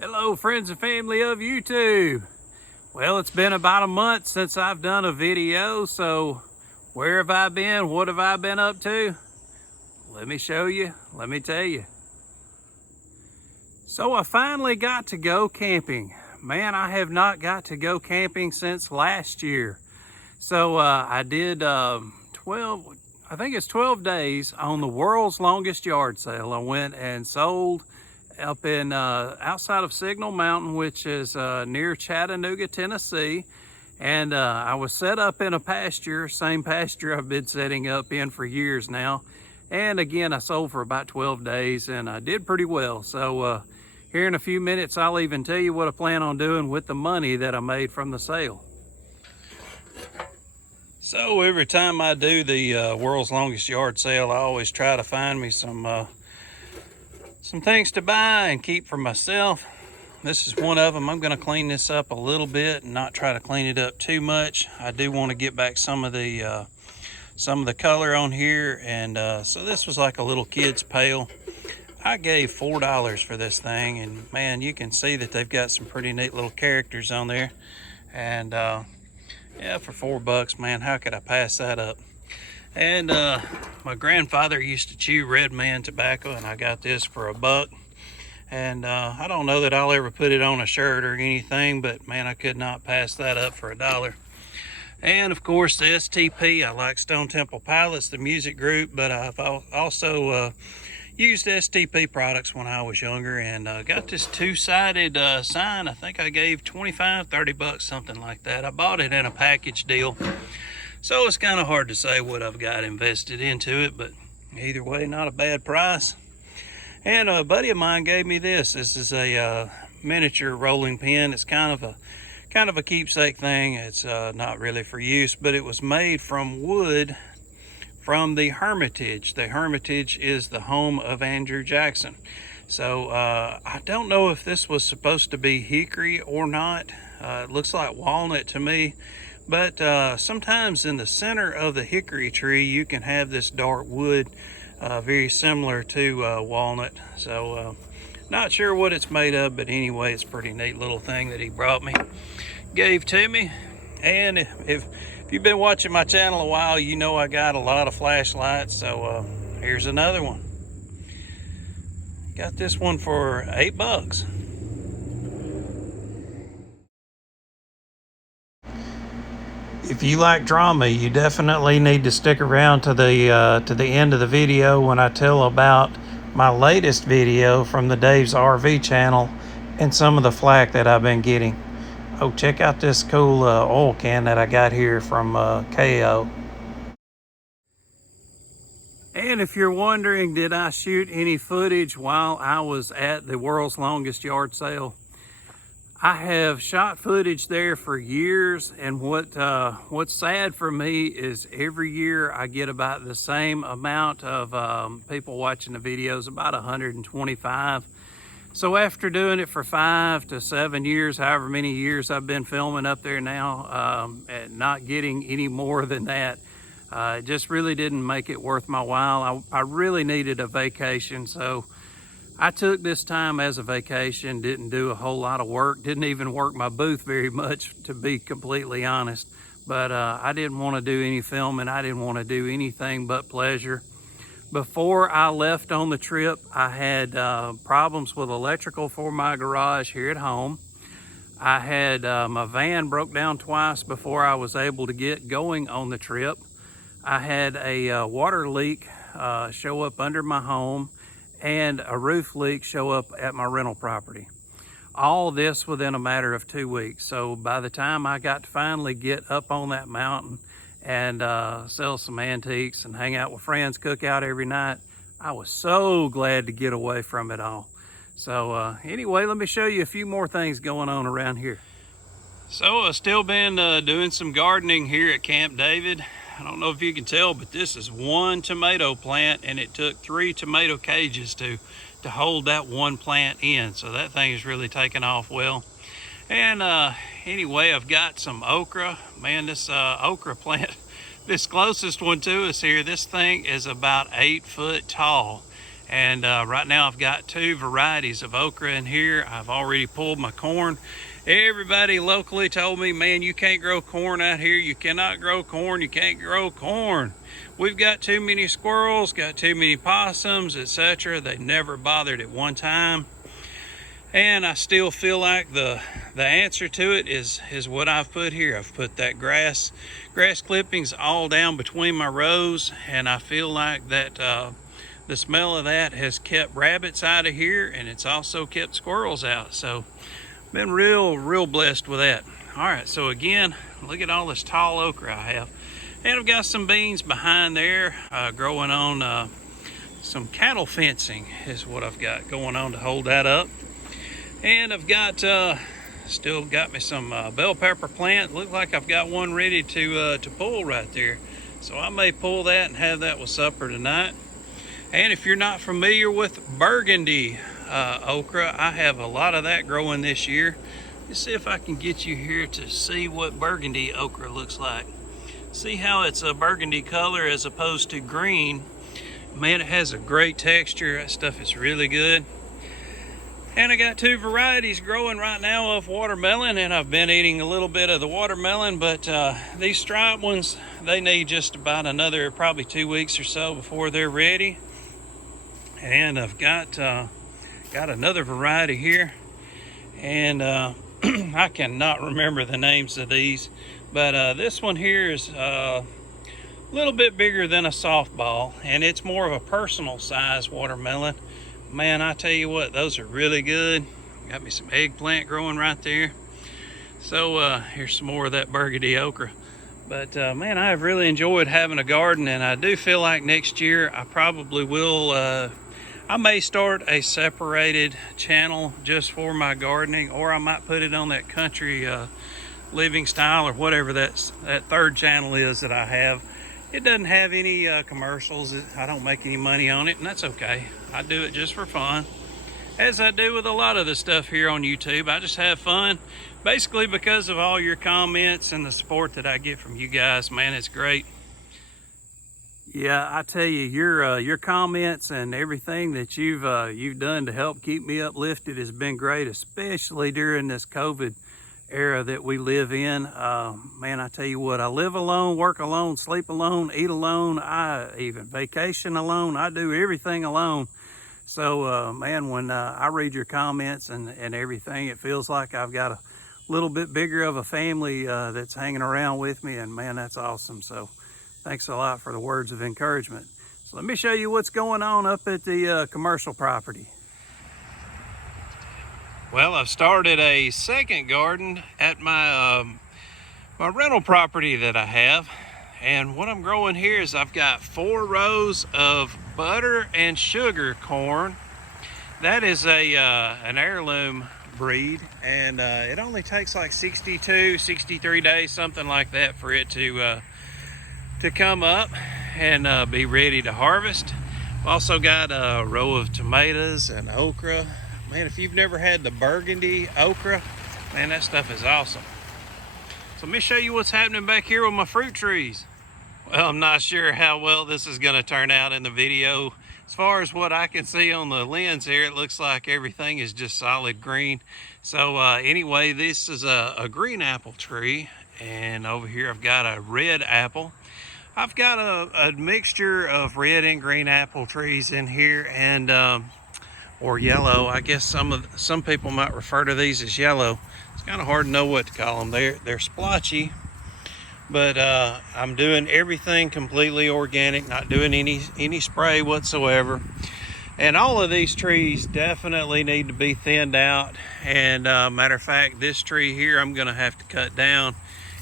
Hello friends and family of YouTube. Well, it's been about a month since I've done a video, so where have I been? What have I been up to? Let me show you, let me tell you. So I finally got to go camping. Man, I have not got to go camping since last year. So I did 12, I think it's 12 days on the world's longest yard sale. I went and sold up in outside of Signal Mountain, which is near Chattanooga, Tennessee. And I was set up in a pasture, same pasture I've been setting up in for years now. And again, I sold for about 12 days and I did pretty well. So here in a few minutes, I'll even tell you what I plan on doing with the money that I made from the sale. So every time I do the world's longest yard sale, I always try to find me some things to buy and keep for myself. This is one of them. I'm going to clean this up a little bit and not try to clean it up too much. I do want to get back some of the color on here, and so this was like a little kid's pail. I gave $4 for this thing, and man, you can see that they've got some pretty neat little characters on there. And yeah, for $4, man, how could I pass that up? And my grandfather used to chew Red Man tobacco, and I got this for $1. And I don't know that I'll ever put it on a shirt or anything, but man, I could not pass that up for $1. And of course the STP. I like Stone Temple Pilots, the music group, but I've also used STP products when I was younger, and got this two-sided sign. I think I gave $25-30, something like that. I bought it in a package deal. So it's kind of hard to say what I've got invested into it, but either way, not a bad price. And a buddy of mine gave me this. This is a miniature rolling pin. It's kind of a keepsake thing. It's not really for use, but it was made from wood from the Hermitage. The Hermitage is the home of Andrew Jackson. So I don't know if this was supposed to be hickory or not. It looks like walnut to me. But sometimes in the center of the hickory tree, you can have this dark wood, very similar to walnut. So not sure what it's made of, but anyway, it's a pretty neat little thing that he brought me, gave to me. And if you've been watching my channel a while, you know I got a lot of flashlights. So here's another one. Got this one for $8. If you like drama, you definitely need to stick around to the end of the video when I tell about my latest video from the Dave's RV channel and some of the flack that I've been getting. Oh, check out this cool oil can that I got here from KO. And if you're wondering, did I shoot any footage while I was at the world's longest yard sale? I have shot footage there for years, and what's sad for me is every year I get about the same amount of people watching the videos, about 125. So after doing it for 5 to 7 years, however many years I've been filming up there now, and not getting any more than that, it just really didn't make it worth my while. I really needed a vacation, so I took this time as a vacation, didn't do a whole lot of work, didn't even work my booth very much, to be completely honest. But I didn't want to do any filming. I didn't want to do anything but pleasure. Before I left on the trip, I had problems with electrical for my garage here at home. I had my van broke down twice before I was able to get going on the trip. I had a water leak show up under my home, and a roof leak show up at my rental property. All this within a matter of 2 weeks. So by the time I got to finally get up on that mountain and sell some antiques and hang out with friends, cook out every night, I was so glad to get away from it all. So anyway, let me show you a few more things going on around here. So I've still been doing some gardening here at Camp David. I don't know if you can tell, but this is one tomato plant, and it took 3 tomato cages to hold that one plant in. So that thing is really taken off well. And anyway, I've got some okra. Man, this okra plant, this closest one to us here, this thing is about 8 foot tall. And right now I've got 2 varieties of okra in here. I've already pulled my corn. Everybody locally told me, man, you can't grow corn out here. You cannot grow corn. You can't grow corn. We've got too many squirrels, got too many possums, etc. They never bothered at one time. And I still feel like the answer to it is what I've put here. I've put that grass clippings all down between my rows, and I feel like that the smell of that has kept rabbits out of here, and it's also kept squirrels out. So been real blessed with that. All right, so again, look at all this tall okra I have. And I've got some beans behind there growing on some cattle fencing is what I've got going on to hold that up. And I've got still got me some bell pepper plant. Look like I've got one ready to pull right there. So I may pull that and have that with supper tonight. And if you're not familiar with burgundy okra, I have a lot of that growing this year. Let's see if I can get you here to see what burgundy okra looks like. See how it's a burgundy color as opposed to green. Man, it has a great texture. That stuff is really good. And I got 2 varieties growing right now of watermelon, and I've been eating a little bit of the watermelon, but these striped ones, they need just about another probably 2 weeks or so before they're ready. And I've got another variety here, and I cannot remember the names of these, but this one here is a little bit bigger than a softball, and it's more of a personal size watermelon. Man, I tell you what, those are really good. Got me some eggplant growing right there. So here's some more of that burgundy okra. But man, I have really enjoyed having a garden, and I do feel like next year I probably will, I may start a separated channel just for my gardening, or I might put it on that country living style or whatever that 3rd channel is that I have. It doesn't have any commercials. I don't make any money on it, and that's okay. I do it just for fun, as I do with a lot of the stuff here on YouTube. I just have fun, basically because of all your comments and the support that I get from you guys. Man, it's great. Yeah, I tell you, your comments and everything that you've done to help keep me uplifted has been great, especially during this COVID era that we live in. Man, I tell you what, I live alone, work alone, sleep alone, eat alone. I even vacation alone. I do everything alone. So man, when I read your comments and everything, it feels like I've got a little bit bigger of a family that's hanging around with me, and man, that's awesome. So thanks a lot for the words of encouragement. So let me show you what's going on up at the commercial property. Well, I've started a second garden at my my rental property that I have, and what I'm growing here is I've got 4 rows of butter and sugar corn. That is an heirloom breed, and it only takes like 63 days, something like that, for it to come up and be ready to harvest. I've also got a row of tomatoes and okra. Man, if you've never had the burgundy okra, man, that stuff is awesome. So let me show you what's happening back here with my fruit trees. Well, I'm not sure how well this is going to turn out in the video. As far as what I can see on the lens here, it looks like everything is just solid green. So anyway, this is a green apple tree, and over here I've got a red apple. I've got a mixture of red and green apple trees in here, and or yellow. I guess some people might refer to these as yellow. It's kind of hard to know what to call them. They're splotchy, but I'm doing everything completely organic, not doing any spray whatsoever. And all of these trees definitely need to be thinned out. And matter of fact, this tree here I'm gonna have to cut down.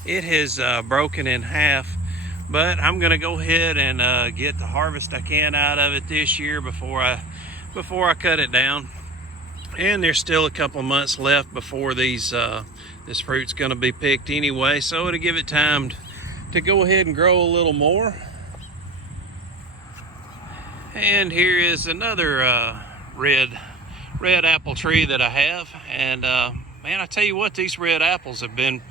It has broken in half, but I'm gonna go ahead and get the harvest I can out of it this year before I cut it down. And there's still a couple months left before this fruit's going to be picked anyway, so it'll give it time to go ahead and grow a little more. And here is another red apple tree that I have, and man, I tell you what, these red apples have been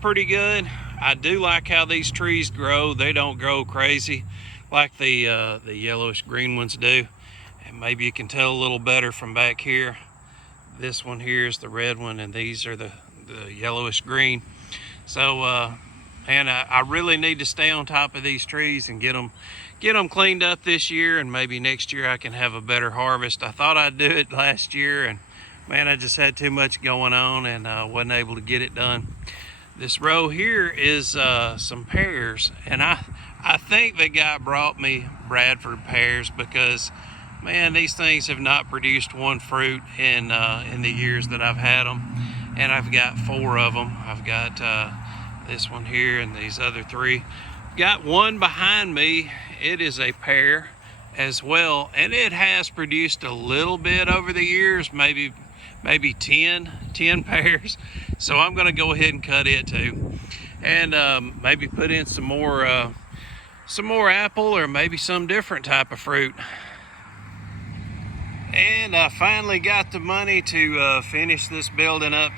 pretty good. I do like how these trees grow. They don't grow crazy like the yellowish green ones do. And maybe you can tell a little better from back here. This one here is the red one, and these are the yellowish green. So man, I really need to stay on top of these trees and get them cleaned up this year, and maybe next year I can have a better harvest. I thought I'd do it last year, and man, I just had too much going on and wasn't able to get it done. This row here is some pears, and I think the guy brought me Bradford pears because, man, these things have not produced one fruit in the years that I've had them, and I've got 4 of them. I've got this one here and these other 3. Got one behind me. It is a pear as well, and it has produced a little bit over the years, maybe 10 pears. So I'm going to go ahead and cut it too, and maybe put in some more apple, or maybe some different type of fruit. And I finally got the money to finish this building up.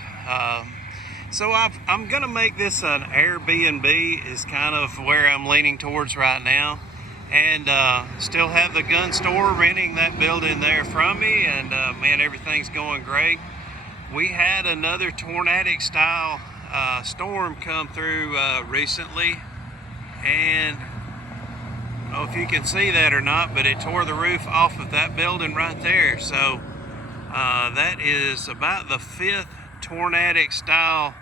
So I'm gonna make this an Airbnb, is kind of where I'm leaning towards right now, and still have the gun store renting that building there from me, and man, everything's going great. We had another tornadic style storm come through recently, and I don't know if you can see that or not, but it tore the roof off of that building right there. So that is about the 5th tornadic style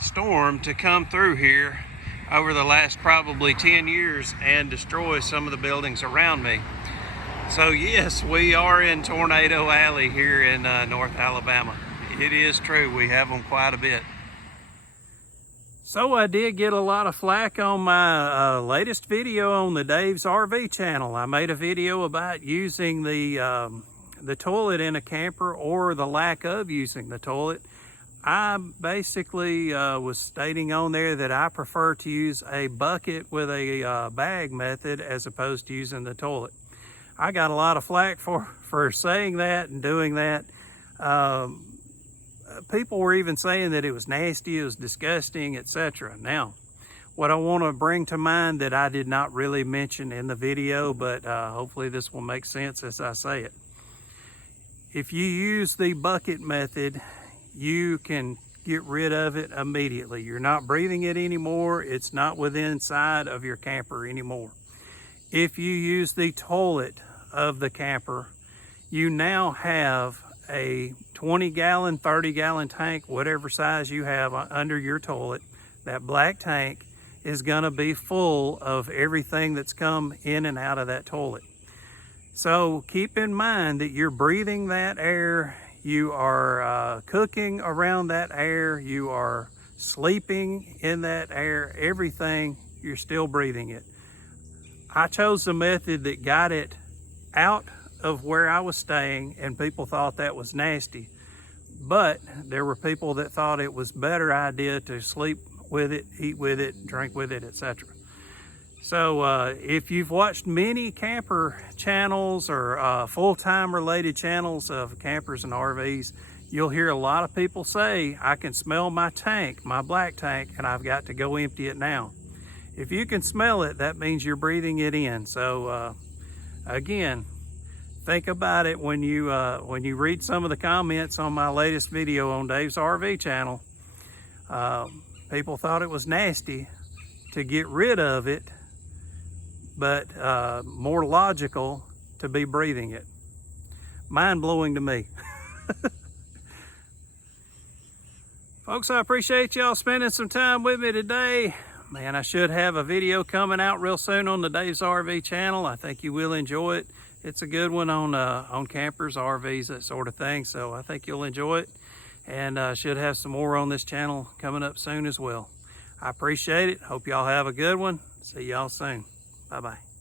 storm to come through here over the last probably 10 years and destroy some of the buildings around me. So yes, we are in Tornado Alley here in North Alabama. It is true, we have them quite a bit. So I did get a lot of flack on my latest video on the Dave's RV channel. I made a video about using the toilet in a camper, or the lack of using the toilet. I basically was stating on there that I prefer to use a bucket with a bag method as opposed to using the toilet. I got a lot of flack for saying that and doing that. People were even saying that it was nasty, it was disgusting, etc. Now, what I want to bring to mind that I did not really mention in the video, but hopefully this will make sense as I say it. If you use the bucket method, you can get rid of it immediately. You're not breathing it anymore. It's not within inside of your camper anymore. If you use the toilet of the camper, you now have a 20-gallon, 30-gallon tank, whatever size you have under your toilet. That black tank is gonna be full of everything that's come in and out of that toilet. So keep in mind that you're breathing that air, you are cooking around that air, you are sleeping in that air, everything, you're still breathing it. I chose the method that got it out of where I was staying, and people thought that was nasty. But there were people that thought it was a better idea to sleep with it, eat with it, drink with it, etc. So if you've watched many camper channels or full-time related channels of campers and RVs, you'll hear a lot of people say, I can smell my tank, my black tank, and I've got to go empty it now. If you can smell it, that means you're breathing it in. So again, think about it when you read some of the comments on my latest video on Dave's RV channel. People thought it was nasty to get rid of it, but more logical to be breathing it. Mind-blowing to me. Folks, I appreciate y'all spending some time with me today. Man, I should have a video coming out real soon on the Dave's RV channel. I think you will enjoy it. It's a good one on campers, RVs, that sort of thing. So I think you'll enjoy it, and should have some more on this channel coming up soon as well. I appreciate it. Hope y'all have a good one. See y'all soon. Bye-bye.